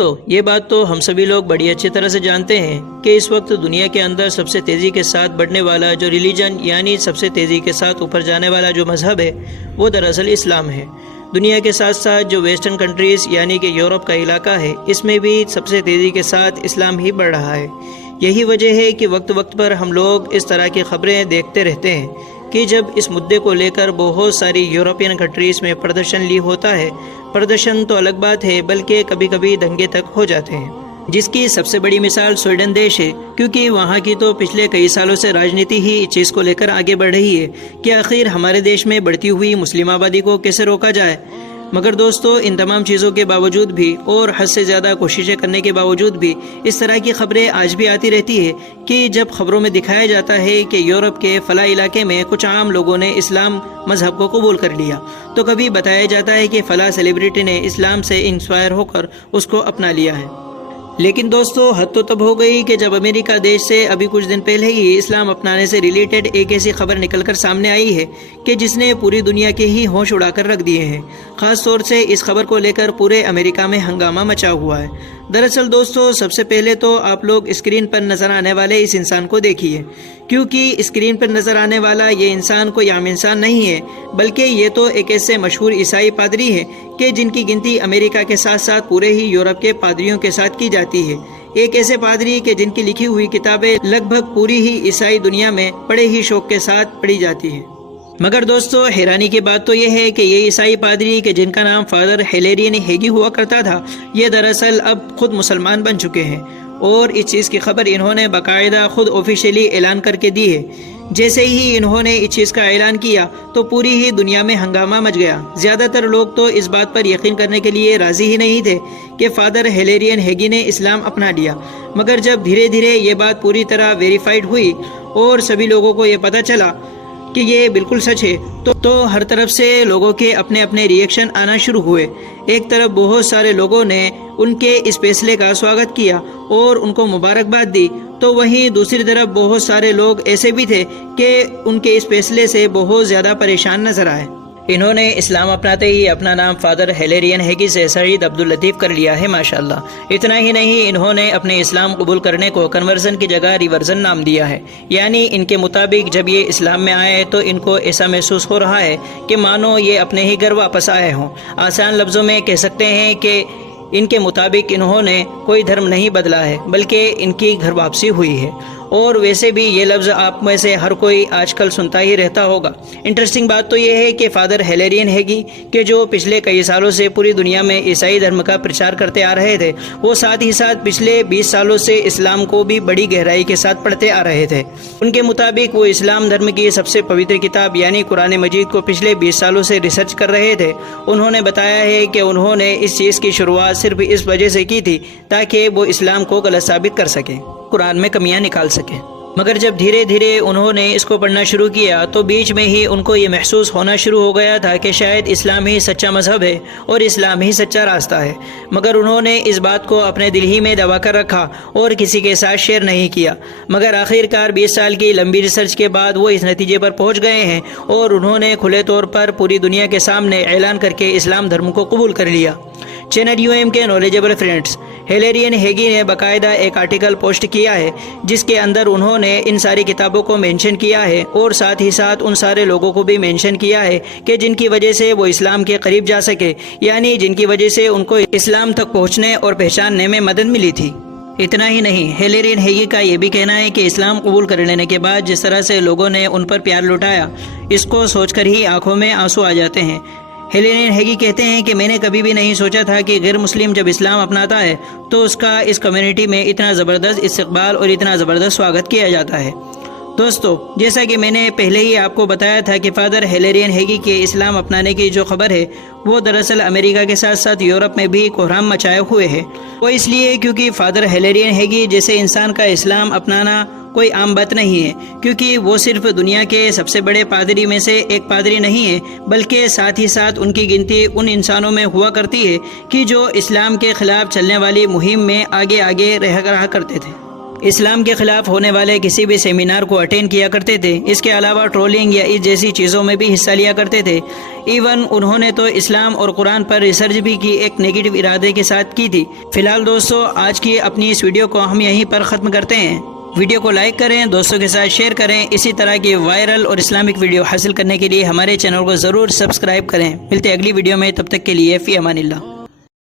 دوستو، یہ بات تو ہم سبھی لوگ بڑی اچھی طرح سے جانتے ہیں کہ اس وقت دنیا کے اندر سب سے تیزی کے ساتھ بڑھنے والا جو ریلیجن یعنی سب سے تیزی کے ساتھ اوپر جانے والا جو مذہب ہے وہ دراصل اسلام ہے۔ دنیا کے ساتھ ساتھ جو ویسٹرن کنٹریز یعنی کہ یورپ کا علاقہ ہے، اس میں بھی سب سے تیزی کے ساتھ اسلام ہی بڑھ رہا ہے۔ یہی وجہ ہے کہ وقت وقت پر ہم لوگ اس طرح کی خبریں دیکھتے رہتے ہیں کہ جب اس مدعے کو لے کر بہت ساری یورپین کنٹریز میں پردرشن لی ہوتا ہے۔ پردرشن تو الگ بات ہے، بلکہ کبھی کبھی دنگے تک ہو جاتے ہیں، جس کی سب سے بڑی مثال سویڈن دیش ہے، کیونکہ وہاں کی تو پچھلے کئی سالوں سے راجنیتی ہی اس چیز کو لے کر آگے بڑھ رہی ہے کہ آخر ہمارے دیش میں بڑھتی ہوئی مسلم آبادی کو کیسے روکا جائے۔ مگر دوستو، ان تمام چیزوں کے باوجود بھی اور حد سے زیادہ کوششیں کرنے کے باوجود بھی اس طرح کی خبریں آج بھی آتی رہتی ہے کہ جب خبروں میں دکھایا جاتا ہے کہ یورپ کے فلاں علاقے میں کچھ عام لوگوں نے اسلام مذہب کو قبول کر لیا، تو کبھی بتایا جاتا ہے کہ فلاں سیلیبریٹی نے اسلام سے انسپائر ہو کر اس کو اپنا لیا ہے۔ لیکن دوستو، حد تو تب ہو گئی کہ جب امریکہ دیش سے ابھی کچھ دن پہلے ہی اسلام اپنانے سے ریلیٹڈ ایک ایسی خبر نکل کر سامنے آئی ہے کہ جس نے پوری دنیا کے ہی ہوش اڑا کر رکھ دیے ہیں۔ خاص طور سے اس خبر کو لے کر پورے امریکہ میں ہنگامہ مچا ہوا ہے۔ دراصل دوستو، سب سے پہلے تو آپ لوگ اسکرین پر نظر آنے والے اس انسان کو دیکھیے، کیونکہ اسکرین پر نظر آنے والا یہ انسان کوئی عام انسان نہیں ہے، بلکہ یہ تو ایک ایسے مشہور عیسائی پادری ہے کہ جن کی گنتی امریکہ کے ساتھ ساتھ پورے ہی یورپ کے پادریوں کے ساتھ کی جاتی ہے۔ ایک ایسے پادری کہ جن کی لکھی ہوئی کتابیں لگ بھگ پوری ہی عیسائی دنیا میں بڑے ہی شوق کے ساتھ پڑھی جاتی ہے۔ مگر دوستو، حیرانی کی بات تو یہ ہے کہ یہ عیسائی پادری کہ جن کا نام فادر ہیلیرین ہیگی ہوا کرتا تھا، یہ دراصل اب خود مسلمان بن چکے ہیں، اور اس چیز کی خبر انہوں نے باقاعدہ خود آفیشیلی اعلان کر کے دی ہے۔ جیسے ہی انہوں نے اس چیز کا اعلان کیا تو پوری ہی دنیا میں ہنگامہ مچ گیا۔ زیادہ تر لوگ تو اس بات پر یقین کرنے کے لیے راضی ہی نہیں تھے کہ فادر ہیلیرین ہیگی نے اسلام اپنا لیا، مگر جب دھیرے دھیرے یہ بات پوری طرح ویریفائڈ ہوئی اور سبھی لوگوں کو یہ پتہ چلا کہ یہ بالکل سچ ہے، تو ہر طرف سے لوگوں کے اپنے اپنے ریئیکشن آنا شروع ہوئے۔ ایک طرف بہت سارے لوگوں نے ان کے اس فیصلے کا سواگت کیا اور ان کو مبارکباد دی، تو وہیں دوسری طرف بہت سارے لوگ ایسے بھی تھے کہ ان کے اس فیصلے سے بہت زیادہ پریشان نظر آئے۔ انہوں نے اسلام اپناتے ہی اپنا نام فادر ہیلیرین ہیگی سے سعید عبداللطیف کر لیا ہے، ماشاءاللہ۔ اتنا ہی نہیں، انہوں نے اپنے اسلام قبول کرنے کو کنورژن کی جگہ ریورژن نام دیا ہے، یعنی ان کے مطابق جب یہ اسلام میں آئے تو ان کو ایسا محسوس ہو رہا ہے کہ مانو یہ اپنے ہی گھر واپس آئے ہوں۔ آسان لفظوں میں کہہ سکتے ہیں کہ ان کے مطابق انہوں نے کوئی دھرم نہیں بدلا ہے، بلکہ ان کی گھر واپسی ہوئی ہے۔ اور ویسے بھی یہ لفظ آپ میں سے ہر کوئی آج کل سنتا ہی رہتا ہوگا۔ انٹرسٹنگ بات تو یہ ہے کہ فادر ہیلیرین ہیگی کہ جو پچھلے کئی سالوں سے پوری دنیا میں عیسائی دھرم کا پرچار کرتے آ رہے تھے، وہ ساتھ ہی ساتھ پچھلے 20 سالوں سے اسلام کو بھی بڑی گہرائی کے ساتھ پڑھتے آ رہے تھے۔ ان کے مطابق وہ اسلام دھرم کی سب سے پوتر کتاب یعنی قرآن مجید کو پچھلے 20 سالوں سے ریسرچ کر رہے تھے۔ انہوں نے بتایا ہے کہ انہوں نے اس چیز کی شروعات صرف اس وجہ سے کی تھی تاکہ وہ اسلام کو غلط ثابت کر سکیں، قرآن میں کمیاں نکال سکیں۔ مگر جب دھیرے دھیرے انہوں نے اس کو پڑھنا شروع کیا تو بیچ میں ہی ان کو یہ محسوس ہونا شروع ہو گیا تھا کہ شاید اسلام ہی سچا مذہب ہے اور اسلام ہی سچا راستہ ہے۔ مگر انہوں نے اس بات کو اپنے دل ہی میں دبا کر رکھا اور کسی کے ساتھ شیئر نہیں کیا۔ مگر آخر کار 20 سال کی لمبی ریسرچ کے بعد وہ اس نتیجے پر پہنچ گئے ہیں اور انہوں نے کھلے طور پر پوری دنیا کے سامنے اعلان کر کے اسلام دھرم کو قبول کر لیا۔ چینل UM کے نالجیبل فرینڈز، ہیلیرین ہیگی نے باقاعدہ ایک آرٹیکل پوسٹ کیا ہے جس کے اندر انہوں نے ان ساری کتابوں کو مینشن کیا ہے اور ساتھ ہی ساتھ ان سارے لوگوں کو بھی مینشن کیا ہے کہ جن کی وجہ سے وہ اسلام کے قریب جا سکے، یعنی جن کی وجہ سے ان کو اسلام تک پہنچنے اور پہچاننے میں مدد ملی تھی۔ اتنا ہی نہیں، ہیلیرین ہیگی کا یہ بھی کہنا ہے کہ اسلام قبول کر لینے کے بعد جس طرح سے لوگوں نے ان پر پیار لوٹایا، اس کو سوچ کر ہی آنکھوں میں آنسو آ جاتے ہیں۔ ہیلیرین ہیگی کہتے ہیں کہ میں نے کبھی بھی نہیں سوچا تھا کہ غیر مسلم جب اسلام اپناتا ہے تو اس کا اس کمیونٹی میں اتنا زبردست استقبال اور اتنا زبردست سواگت کیا جاتا ہے۔ دوستو، جیسا کہ میں نے پہلے ہی آپ کو بتایا تھا کہ فادر ہیلیرین ہیگی کے اسلام اپنانے کی جو خبر ہے وہ دراصل امریکہ کے ساتھ ساتھ یورپ میں بھی کوہرام مچائے ہوئے ہے۔ وہ اس لیے کیونکہ فادر ہیلیرین ہیگی جیسے انسان کا اسلام اپنانا کوئی عام بات نہیں ہے، کیونکہ وہ صرف دنیا کے سب سے بڑے پادری میں سے ایک پادری نہیں ہے، بلکہ ساتھ ہی ساتھ ان کی گنتی ان انسانوں میں ہوا کرتی ہے کہ جو اسلام کے خلاف چلنے والی مہم میں آگے رہا کرتے تھے۔ اسلام کے خلاف ہونے والے کسی بھی سیمینار کو اٹینڈ کیا کرتے تھے۔ اس کے علاوہ ٹرولنگ یا اس جیسی چیزوں میں بھی حصہ لیا کرتے تھے۔ ایون انہوں نے تو اسلام اور قرآن پر ریسرچ بھی کی، ایک نیگیٹو ارادے کے ساتھ کی تھی۔ فی الحال دوستو، آج کی اپنی اس ویڈیو کو ہم یہیں پر ختم کرتے ہیں۔ ویڈیو کو لائک کریں، دوستوں کے ساتھ شیئر کریں۔ اسی طرح کی وائرل اور اسلامک ویڈیو حاصل کرنے کے لیے ہمارے چینل کو ضرور سبسکرائب کریں۔ ملتے ہیں اگلی ویڈیو میں، تب تک کے لیے فی امان اللہ۔